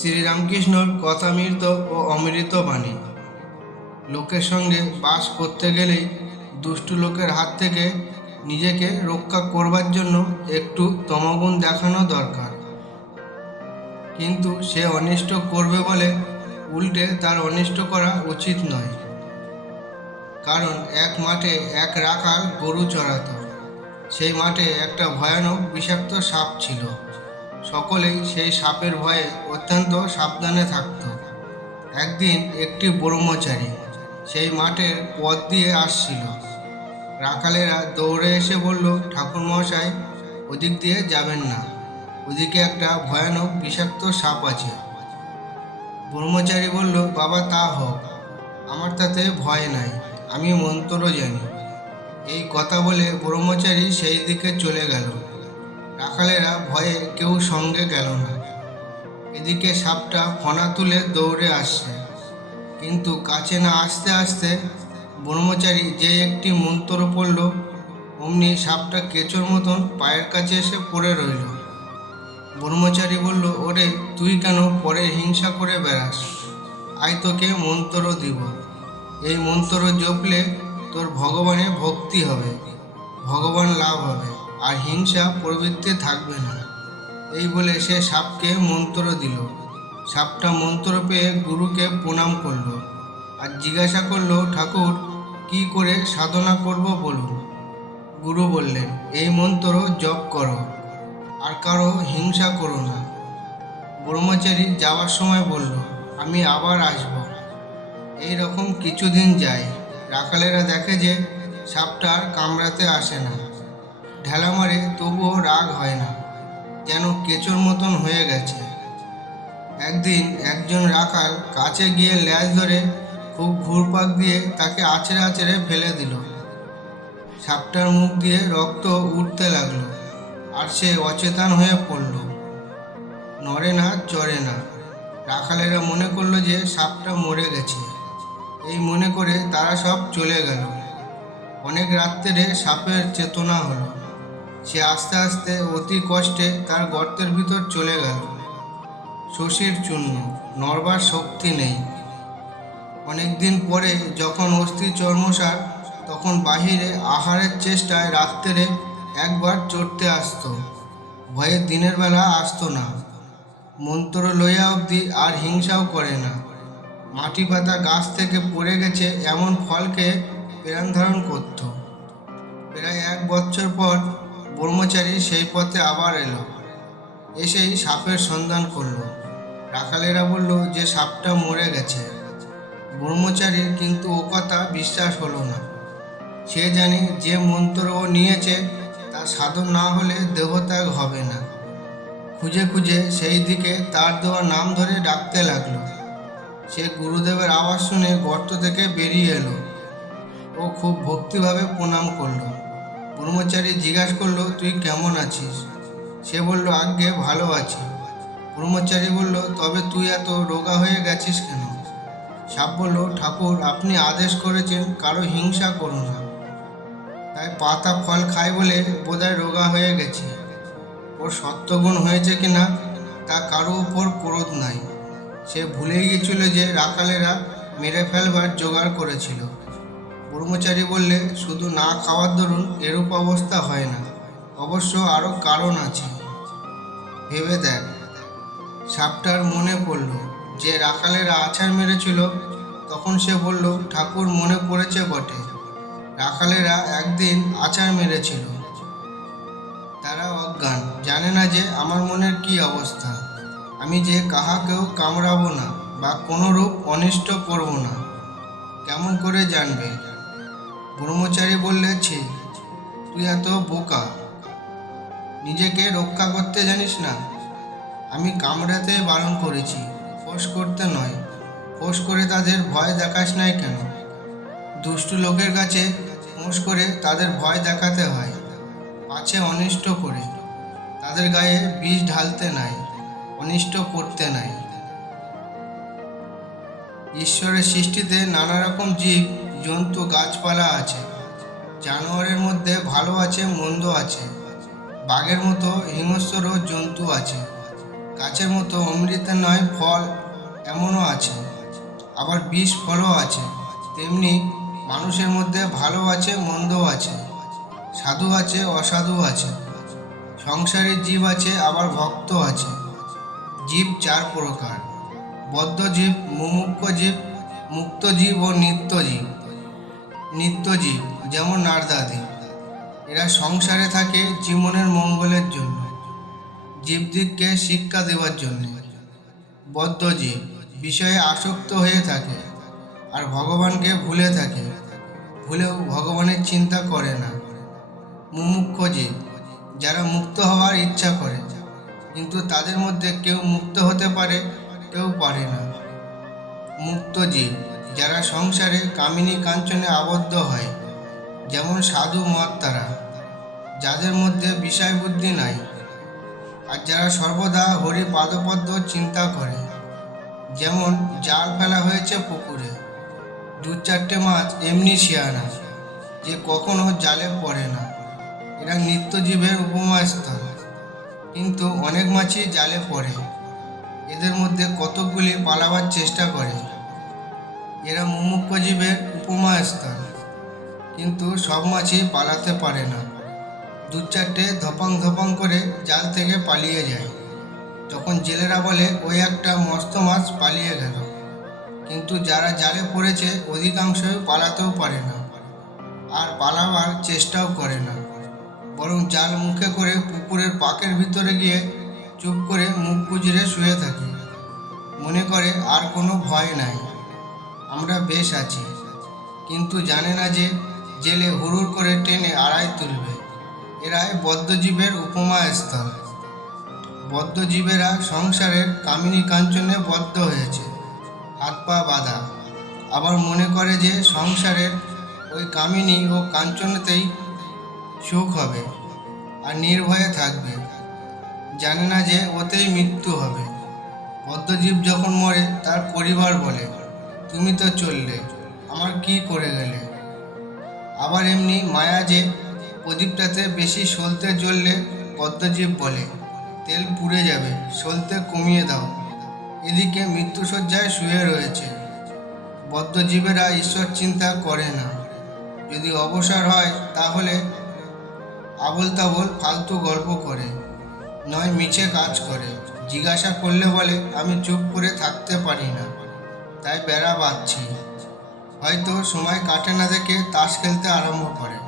শ্রীরামকৃষ্ণর কথামৃত ও অমৃত বাণী। লোকের সঙ্গে বাস করতে গেলেই দুষ্টু লোকের হাত থেকে নিজেকে রক্ষা করবার জন্য একটু তমগুণ দেখানো দরকার। কিন্তু সে অনিষ্ট করবে বলে উল্টে তার অনিষ্ট করা উচিত নয়। কারণ এক মাঠে এক রাখাল গরু চড়াতো। সেই মাঠে একটা ভয়ানক বিষাক্ত সাপ ছিল। সকলেই সেই সাপের ভয়ে অত্যন্ত সাবধানে থাকত। একদিন একটি ব্রহ্মচারী সেই মাঠের পথ দিয়ে আসছিল। রাখালেরা দৌড়ে এসে বলল, ঠাকুর মশাই, ওদিক দিয়ে যাবেন না, ওদিকে একটা ভয়ানক বিষাক্ত সাপ আছে। ব্রহ্মচারী বলল, বাবা তা হোক, আমার তাতে ভয় নাই, আমি মন্ত্র জানি। এই কথা বলে ব্রহ্মচারী সেই দিকে চলে গেল। রাখালেরা ভয়ে কেউ সঙ্গে গেল না। এদিকে সাপটা ফনা তুলে দৌড়ে আসছে, কিন্তু কাছে না আসতে আসতে ব্রহ্মচারী যে একটি মন্ত্র পড়ল, অমনি সাপটা কেঁচোর মতন পায়ের কাছে এসে পড়ে রইল। ব্রহ্মচারী বলল, ওরে তুই কেন পরের হিংসা করে বেড়াস? আয় তোকে মন্ত্র দিব। এই মন্ত্র জপলে তোর ভগবানে ভক্তি হবে, ভগবান লাভ হবে, আর হিংসা প্রবৃত্তি থাকবে না। এই বলে সে সাপকে মন্ত্র দিল। সাপটা মন্ত্র পেয়ে গুরুকে প্রণাম করল আর জিজ্ঞাসা করল, ঠাকুর, কি করে সাধনা করব বলুন। গুরু বললেন, এই মন্ত্র জপ করো আর কারো হিংসা করো না। ব্রহ্মচারী যাওয়ার সময় বলল, আমি আবার আসব। এই রকম কিছুদিন যায়। রাখালেরা দেখে যে সাপটা আর কামড়াতে আসে না। ঢেলা মারে তবুও রাগ হয় না, যেন কেঁচোর মতন হয়ে গেছে। একদিন একজন রাখাল কাছে গিয়ে ল্যাজ ধরে খুব ঘুরপাক দিয়ে তাকে আছড়ে আছড়ে ফেলে দিল। সাপটার মুখ দিয়ে রক্ত উঠতে লাগলো আর সে অচেতন হয়ে পড়ল। নড়ে না, চড়ে না। রাখালেরা মনে করলো যে সাপটা মরে গেছে। এই মনে করে তারা সব চলে গেল। অনেক রাত্রে সাপের চেতনা হলো। সে আস্তে আস্তে অতি কষ্টে তার গর্তের ভিতর চলে গেল। শশীর চূর্ণ, নড়বার শক্তি নেই। অনেকদিন পরে যখন অস্থি চর্মসার, তখন বাহিরে আহারের চেষ্টায় রাত্রে একবার চড়তে আসতো। ভয়ে দিনের বেলা আসতো না। মন্ত্র লইয়া অবধি আর হিংসাও করে না। মাটি পাতা গাছ থেকে পড়ে গেছে এমন ফলকে প্রাণ ধারণ করত। প্রায় 1 বছর পর ব্রহ্মচারী সেই পথে আবার এলো। এসেই সাপের সন্ধান করলো। রাখালেরা বলল যে সাপটা মরে গেছে। ব্রহ্মচারীর কিন্তু ও কথা বিশ্বাস হলো না। সে জানে যে মন্ত্র ও নিয়েছে তা সাধন না হলে দেহত্যাগ হবে না। খুঁজে খুঁজে সেই দিকে তার দেওয়া নাম ধরে ডাকতে লাগলো। সে গুরুদেবের আওয়াজ শুনে গর্ত থেকে বেরিয়ে এলো। ও খুব ভক্তিভাবে প্রণাম করলো। ব্রহ্মচারী জিজ্ঞাসা করলো, তুই কেমন আছিস? সে বলল, আজ্ঞে ভালো আছি। ব্রহ্মচারী বলল, তবে তুই এত রোগা হয়ে গেছিস কেন? সাপ বলল, ঠাকুর, আপনি আদেশ করেছেন কারো হিংসা করো না, তাই পাতা ফল খাই বলে বোধহয় রোগা হয়ে গেছি। ওর সত্যগুণ হয়েছে কিনা তা কারো উপর ক্রোধ নাই। সে ভুলেই গেছিল যে রাখালেরা মেরে ফেলবার জোগাড় করেছিল। ব্রহ্মচারী বললে, শুধু না খাওয়ার দরুন এরূপ অবস্থা হয় না, অবশ্য আরও কারণ আছে। ভেবে দেখ। সাপটার মনে পড়ল যে রাখালেরা আছাড় মেরেছিল। তখন সে বলল, ঠাকুর, মনে পড়েছে বটে, রাখালেরা একদিন আছাড় মেরেছিল। তারা অজ্ঞান, জানে না যে আমার মনের কি অবস্থা। আমি যে কাহাকেও কামড়াবো না বা কোনোরূপ অনিষ্ট করব না, কেমন করে জানবে? ব্রহ্মচারী বললে, ছি, তুই এত বোকা, নিজেকে রক্ষা করতে জানিস না? আমি কামড়াতে বারণ করেছি, ফোঁস করতে নয়। ফোঁস করে তাদের ভয় দেখাস নাই কেন? দুষ্টু লোকের কাছে ফোঁস করে তাদের ভয় দেখাতে হয়, পাছে অনিষ্ট করে। তাদের গায়ে বিষ ঢালতে নাই, অনিষ্ট করতে নাই। ঈশ্বরের সৃষ্টিতে নানা রকম জীব জন্তু গাছপালা আছে। জানোয়ারের মধ্যে ভালো আছে, মন্দ আছে। বাঘের মতো হিংস্র জন্তু আছে। গাছের মতো অমৃতের নয় ফল এমনও আছে, আবার বিষ ফলও আছে। তেমনি মানুষের মধ্যে ভালো আছে, মন্দও আছে, সাধু আছে, অসাধু আছে, সংসারী জীব আছে, আবার ভক্ত আছে। জীব চার প্রকার: বদ্ধ জীব, মুমুক্ষু জীব, মুক্ত জীব ও নিত্য জীব। নিত্য জীব যেমন নারদাদি, এরা সংসারে থাকে জীবনের মঙ্গলের জন্য, জীবদিগকে শিক্ষা দেওয়ার জন্য। বদ্ধ জীব বিষয়ে আসক্ত হয়ে থাকে আর ভগবানকে ভুলে থাকে, ভুলেও ভগবানের চিন্তা করে না। মুমুক্ষু জীব যারা মুক্ত হওয়ার ইচ্ছা করে, কিন্তু তাদের মধ্যে কেউ মুক্ত হতে পারে, কেউ পারে না। মুক্ত জীব যারা সংসারে কামিনী কাঞ্চনে আবদ্ধ হয়, যেমন সাধু মহাত্মারা, যাদের মধ্যে বিষয় বুদ্ধি নাই, আর যারা সর্বদা হরি পাদপদ্ম চিন্তা করে। যেমন জাল ফেলা হয়েছে পুকুরে, দু চারটে মাছ এমনি শিয়ানা, যে কখনো জালে পড়ে না। এরা নিত্যজীবের উপমা স্থল, কিন্তু অনেক মাছই জালে পড়ে। এদের মধ্যে কতকগুলি পালাবার চেষ্টা করে। এরা মুমুক্ষু জীবের উপমা স্থল, কিন্তু সব মাছই পালাতে পারে না। দু চারটে ধপাং ধপাং করে জাল থেকে পালিয়ে যায়। তখন জেলেরা বলে ওই একটা মস্ত মাছ পালিয়ে গেল। কিন্তু যারা জালে পড়েছে অধিকাংশই পালাতেও পারে না, আর পালাবার চেষ্টাও করে না, বরং জাল মুখে করে পুকুরের পাকের ভিতরে গিয়ে চুপ করে মুখ গুজরে শুয়ে থাকে। মনে করে আর কোনো ভয় নাই, আমরা বেশ আছি। কিন্তু জানে না যে জেলে হুড়ুর করে টেনে আড়ায় তুলবে। এরাই বদ্ধজীবের উপমা স্থল। বদ্ধজীবেরা সংসারের কামিনী কাঞ্চনে বদ্ধ হয়েছে, হাত পা বাঁধা। আবার মনে করে যে সংসারের ওই কামিনী ও কাঞ্চনেতেই সুখ হবে আর নির্ভয়ে থাকবে। জানে না যে ওতেই মৃত্যু হবে। বদ্ধজীব যখন মরে, তার পরিবার বলে, তুমি তো চললে, আমার কি করে গেলে। আবার এমনি মায়া যে প্রদীপটাতে বেশি সলতে জ্বললে বদ্ধজীব বলে, তেল পুড়ে যাবে, সলতে কমিয়ে দাও। এদিকে মৃত্যুশয্যায় শুয়ে রয়েছে। বদ্ধজীবেরা ঈশ্বর চিন্তা করে না। যদি অবসর হয় তাহলে আবোল তাবোল ফালতু গল্প করে, নয় মিছে কাজ করে। জিজ্ঞাসা করলে বলে, আমি চুপ করে থাকতে পারি না, তাই বেড়া বাঁধছি। হয়তো সময় কাটে না দেখে তাস খেলতে আরম্ভ করে।